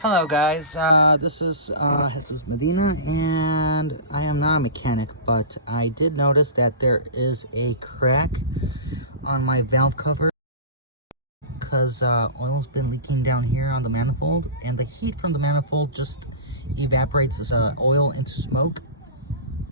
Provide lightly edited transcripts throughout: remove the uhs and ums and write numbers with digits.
Hello guys, this is Jesus Medina, and I am not a mechanic, but I did notice that there is a crack on my valve cover because oil's been leaking down here on the manifold, and the heat from the manifold just evaporates this oil into smoke,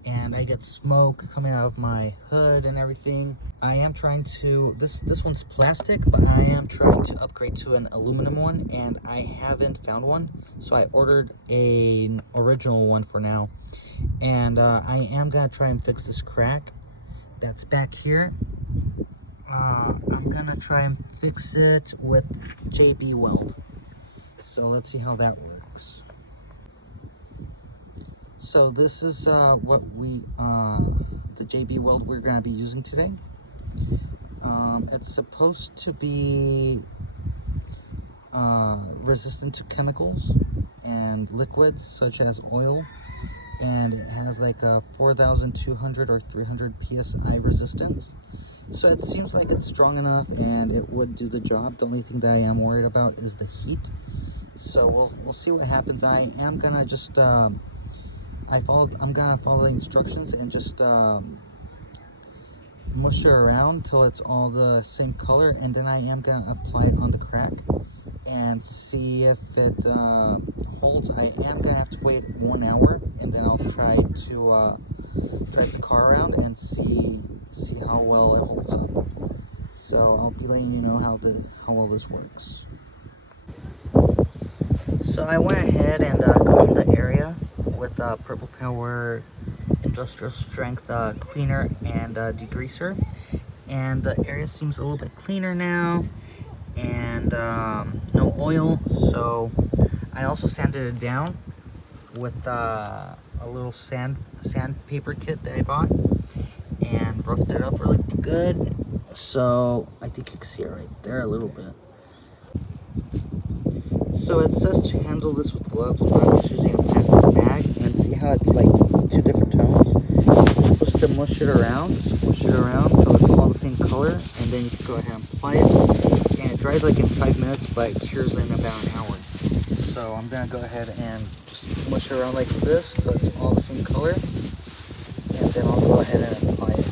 and I get smoke coming out of my hood and everything. I am trying to, this one's plastic, but I am trying to upgrade to an aluminum one, and I haven't found one, so I ordered an original one for now. And I am gonna try and fix this crack that's back here. I'm gonna try and fix it with JB Weld. So let's see how that works. So this is what the JB Weld we're gonna be using today. It's supposed to be resistant to chemicals and liquids such as oil, and it has like a 4,200 or 300 psi resistance. So it seems like it's strong enough and it would do the job. The only thing that I am worried about is the heat. So we'll see what happens. I am gonna just I'm gonna follow the instructions and just mush it around till it's all the same color, and then I am gonna apply it on the crack and see if it holds. I am gonna have to wait 1 hour, and then I'll try to drive the car around and see how well it holds up. So I'll be letting you know how well this works. So I went ahead and cleaned the area with Purple Power industrial strength cleaner and degreaser, and the area seems a little bit cleaner now, and no oil. So I also sanded it down with a little sandpaper kit that I bought, and roughed it up really good. So I think you can see it right there a little bit. So it says to handle this with gloves, but I'm just using a plastic bag, and see how it's like two different tones. You're supposed to mush it around till it's all the same color, and then you can go ahead and apply it. And it dries like in 5 minutes, but it cures in about an hour. So I'm gonna go ahead and just mush it around like this till it's all the same color, and then I'll go ahead and apply it.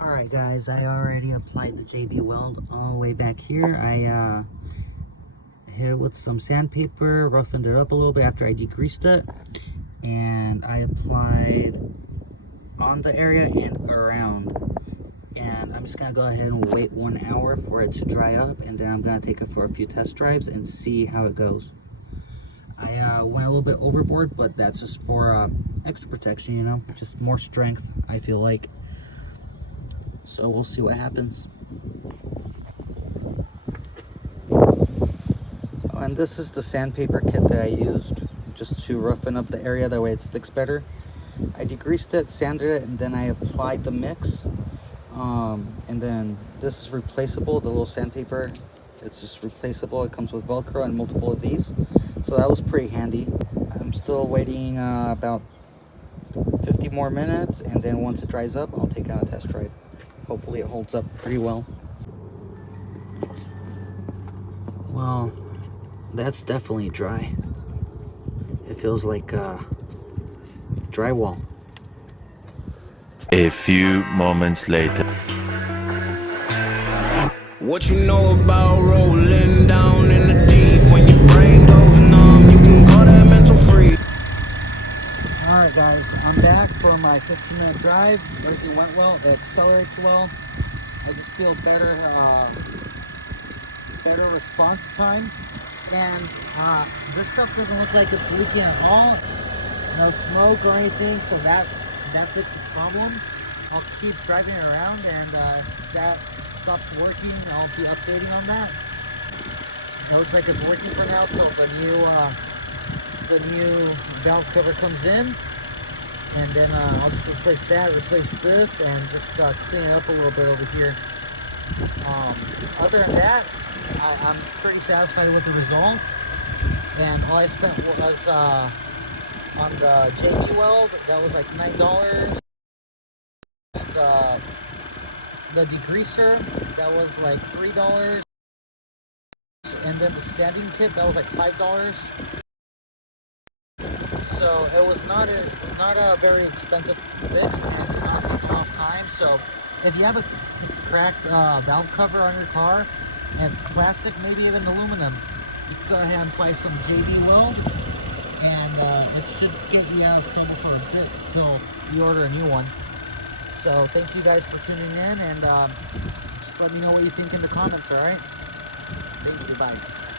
Alright guys, I already applied the JB Weld all the way back here. I hit it with some sandpaper, roughened it up a little bit after I degreased it, and I applied on the area and around. And I'm just gonna go ahead and wait 1 hour for it to dry up, and then I'm gonna take it for a few test drives and see how it goes. I went a little bit overboard, but that's just for extra protection, you know, just more strength, I feel like. So we'll see what happens. And this is the sandpaper kit that I used just to roughen up the area, that way it sticks better. I degreased it, sanded it, and then I applied the mix. And then this is replaceable, the little sandpaper, it's just replaceable. It comes with Velcro and multiple of these, so that was pretty handy. I'm still waiting about 50 more minutes, and then once it dries up, I'll take it on a test drive. Hopefully it holds up pretty well. Well, that's definitely dry. It feels like drywall. A few moments later. What you know about rolling down in the deep? When your brain goes numb, you can call that mental freeze. Alright guys, I'm back for my 15-minute drive. Everything went well, it accelerates well. I just feel better response time. And this stuff doesn't look like it's leaking at all. No smoke or anything, so that fixes the problem. I'll keep driving it around, and if that stops working, I'll be updating on that. It looks like it's working for now till the new valve cover comes in, and then I'll just replace this, and just clean it up a little bit over here. Other than that, I'm pretty satisfied with the results, and all I spent was on the JB Weld, that was like $9. The degreaser, that was like $3, and then the sanding kit, that was like $5. So it was not a very expensive fix, and did not take a long time. So if you have a cracked valve cover on your car and it's plastic, maybe even aluminum, you can go ahead and buy some JB Weld, and it should get you out of trouble for a bit until you order a new one. So thank you guys for tuning in, and just let me know what you think in the comments. All right, thank you, bye.